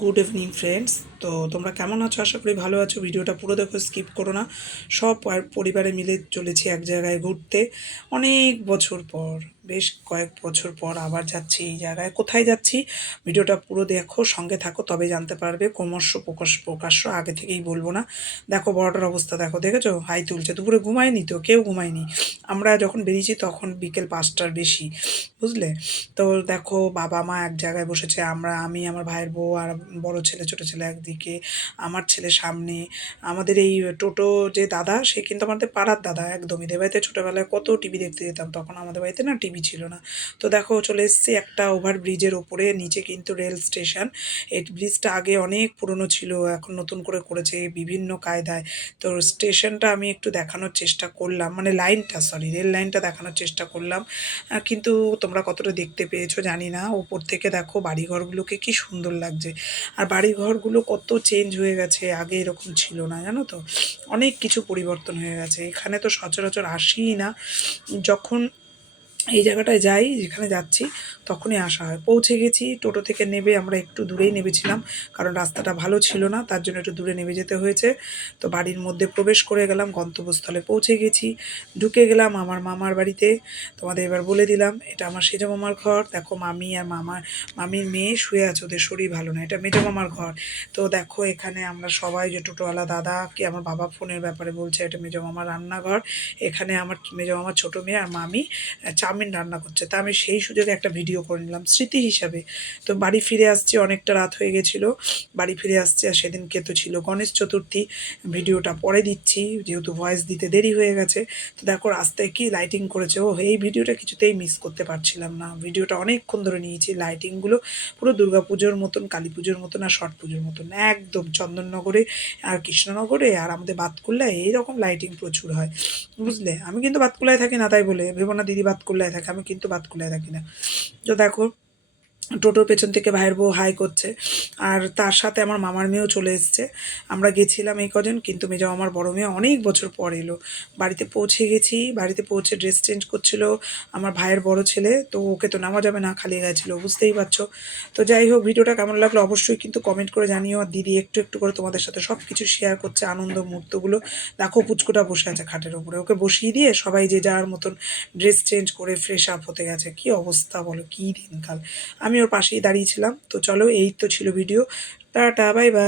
Good evening friends. তো তোমরা কেমন আছো? আশা করি ভালো আছো। ভিডিওটা পুরো দেখো, স্কিপ করো না। সব আর পরিবারে মিলে চলেছি এক জায়গায় ঘুরতে। অনেক বছর পর। বেশ কয়েক বছর পর আবার যাচ্ছি এই জায়গায়। কোথায় যাচ্ছি? ভিডিওটা পুরো দেখো, সঙ্গে থাকো, তবে জানতে পারবে ক্রমশ প্রকাশ, প্রকাশ্য, আগে থেকেই বলব না। দেখো বড়টার অবস্থা, দেখো, দেখেছ? হাই তুলছে, দুপুরে ঘুমায়নি তো, কেউ ঘুমায়নি। আমরা যখন বেরিয়েছি তখন বিকেল পাঁচটার বেশি, বুঝলে? তো দেখো বাবা মা এক জায়গায় বসেছে, আমরা, আমি, আমার ভাইয়ের বউ আর বড় ছেলে, ছোট ছেলে একদিকে, আমার ছেলে সামনে, আমাদের এই টোটো যে দাদা, সে কিন্তু আমাদের পাড়ার দাদা, একদমই। এদের বাড়িতে ছোটোবেলায় কত টিভি দেখতে যেতাম, তখন আমাদের বাড়িতে না টিভি ছিল না। তো দেখো চলে এসেছি একটা ওভার ব্রিজের ওপরে, নিচে কিন্তু রেল স্টেশন এই ব্রিজটা আগে অনেক পুরনো ছিল, এখন নতুন করে করেছে বিভিন্ন কায়দায়। তো স্টেশনটা আমি একটু দেখানোর চেষ্টা করলাম মানে লাইনটা সরি রেল লাইনটা দেখানোর চেষ্টা করলাম। কিন্তু তোমরা কতটা দেখতে পেয়েছ জানি না। ওপর থেকে দেখো বাড়িঘরগুলোকে কি সুন্দর লাগছে। আর বাড়িঘরগুলো কত চেঞ্জ হয়ে গেছে, আগে এরকম ছিল না, জানো তো? অনেক কিছু পরিবর্তন হয়ে গেছে। এখানে তো সচরাচর আসিই না। যখন এই জায়গাটায় যাই যেখানে যাচ্ছি। তখনই আসা হয়। পৌঁছে গেছি, টোটো থেকে নেবে আমরা একটু দূরেই নেমেছিলাম, কারণ রাস্তাটা ভালো ছিল না, তার জন্য একটু দূরে নেমে যেতে হয়েছে। তো বাড়ির মধ্যে প্রবেশ করে গেলাম, গন্তব্যস্থলে পৌঁছে গেছি, ঢুকে গেলাম আমার মামার বাড়িতে। তোমাদের এবার বলে দিলাম, এটা আমার সেজো মামার ঘর। দেখো, মামি আর মামার মামির মেয়ে শুয়ে আছে, ওদের শরীর ভালো না, এটা মেজো মামার ঘর। তো দেখো, এখানে আমরা সবাই যে টোটোওয়ালা দাদা কি আমার বাবা ফোনের ব্যাপারে বলছে, এটা মেজো মামার রান্নাঘর। এখানে আমার মেজো মামার ছোটো মেয়ে আর মামি চাউমিন রান্না করছে। তা আমি সেই সুযোগে একটা ভিডিও করে নিলাম, স্মৃতি হিসাবে। তো বাড়ি ফিরে আসছি, অনেকটা রাত হয়ে গেছিল। বাড়ি ফিরে আসছি আর সেদিনকে তো ছিল গণেশ চতুর্থী। ভিডিওটা পরে দিচ্ছি, যেহেতু ভয়েস দিতে দেরি হয়ে গেছে। তো দেখো রাস্তায় কি লাইটিং করেছে। ও এই ভিডিওটা কিছুতেই মিস করতে পারছিলাম না। ভিডিওটা অনেকক্ষণ ধরে নিয়েছি লাইটিংগুলো পুরো দুর্গা পুজোর মতন, কালী পুজোর মতন আর ছট পুজোর মতন। একদম চন্দননগরে আর কৃষ্ণনগরে আর আমাদের বাতকুল্লায় এইরকম লাইটিং প্রচুর হয়। বুঝলে? আমি কিন্তু বাতকুল্লায় থাকি না, তাই বলে। ভেবো না দিদি বাতকুল্লায় থাকে, আমি কিন্তু বাতকুল্লায় থাকি না। তো দেখো টোটোর পেছন থেকে ভাইয়ের বউ হাই করছে। আর তার সাথে আমার মামার মেয়েও চলে এসছে। আমরা গেছিলাম এই কজন, কিন্তু মেজো আমার বড় মেয়ে অনেক বছর পর এলো। বাড়িতে পৌঁছে গেছি, বাড়িতে পৌঁছে ড্রেস চেঞ্জ করছিল আমার ভাইয়ের বড় ছেলে। তো ওকে তো নামা যাবে না খালি গায়ে ছিল, বুঝতেই পারছ। তো যাই হোক, ভিডিওটা কেমন লাগল অবশ্যই কিন্তু কমেন্ট করে জানিও। আর দিদি একটু একটু করে তোমাদের সাথে সব কিছু শেয়ার করছে, আনন্দ মুহূর্তগুলো। দেখো পুচকুটা বসে আছে খাটের উপরে। ওকে বসিয়ে দিয়ে সবাই যে যার মতন ড্রেস চেঞ্জ করে ফ্রেশ আপ হতে গেছে। কি অবস্থা বলো, কী দিনকাল। আমি ওর পাশেই দাঁড়িয়েছিলাম। তো চলো এই তো ছিল ভিডিও টাটা বাই বাই